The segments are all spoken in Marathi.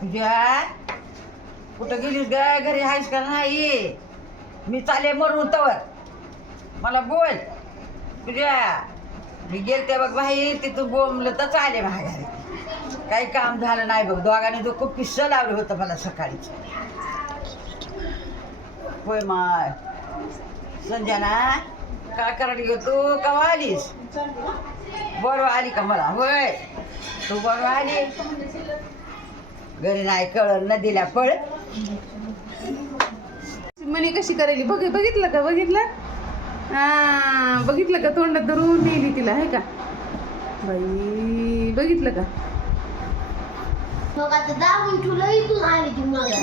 तुझ्या कुठं गेलीस ग? घरी आहेस का नाही? मी चाले मरून तवर मला बोल. तुझ्या मी गेलते बघ बाहेर, तिथून बोंबलं तर चाले महागारी. काही काम झालं नाही बघ. दोघांनी जो खूप पिस्स लावलं होतं मला सकाळीच. होय माय संजना, काय करायला गे तू? कवा आलीस? बरोबर आली का मला? होय तू बरोबर आली. घरी नाही कळलं नदीला पळ. मनी कशी करायली बघितलं का? बघितलं का? तोंडात धरून नेली तिला, आहे का बाई? बघितलं का?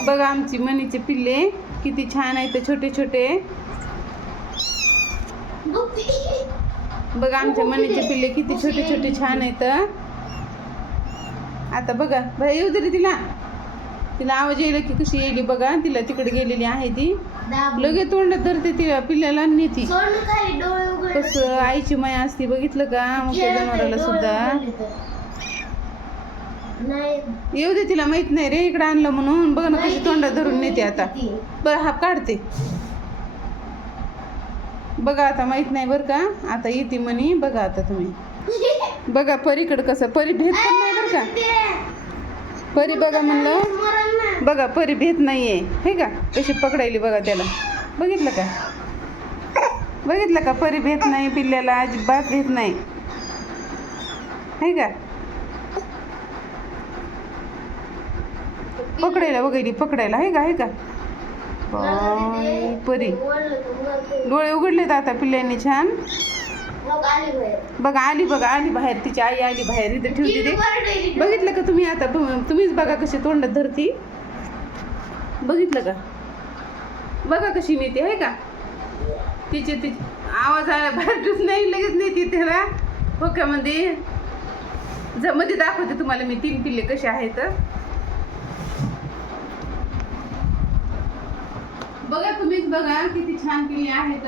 बघा आमची मनीचे पिल्ले किती छान आहेत, छोटे छोटे. बघा आमच्या मनीचे पिल्ले किती छोटे छोटे छान आहेत. आता बघा बाई येऊ दे रे तिला. तिला आवाज येईल की कशी येईल बघा. तिला तिकडे गेलेली आहे ती, लगेच तोंडात धरते तिला पिल्ल्याला नेती. कसं आईची माया असते बघितलं का? मोठ्या जनावराला सुद्धा. येऊ दे तिला, माहित नाही रे इकडे आणलं म्हणून. बघ ना कशी तोंडात धरून नेते. आता बरं हाप काढते बघा. आता माहित नाही बरं का? आता येते म्हणी. बघा आता तुम्ही बघा परीकडं कसं. परी भेट पण नाही बरं का? परी बघा म्हणलं. बघा परी भेट नाहीये, हे का? कशी पकडायली बघा त्याला. बघितलं का? बघितलं का? परी भेट नाही पिल्ल्याला, अजिबात भेट नाही, हे का? पकडायला बघायली, पकडायला, हे का? हे का? परी डोळे उघडलेत आता पिल्ल्यांनी छान. बघा आली, बघा आली बाहेर. तिची आई आली बाहेर. इथे ठेवते ते. बघितलं का तुम्ही? आता तुम्हीच बघा कशी तोंडात धरती. बघितलं का? बघा कशी नेते, आहे का? तिचे आवाज आला बाहेरच नाही, लगेच नेते त्याला डोक्यामध्ये. मध्ये दाखवते तुम्हाला मी 3 पिल्ले कसे आहेत. बघा तुम्हीच बघा किती छान पिल्ले आहेत.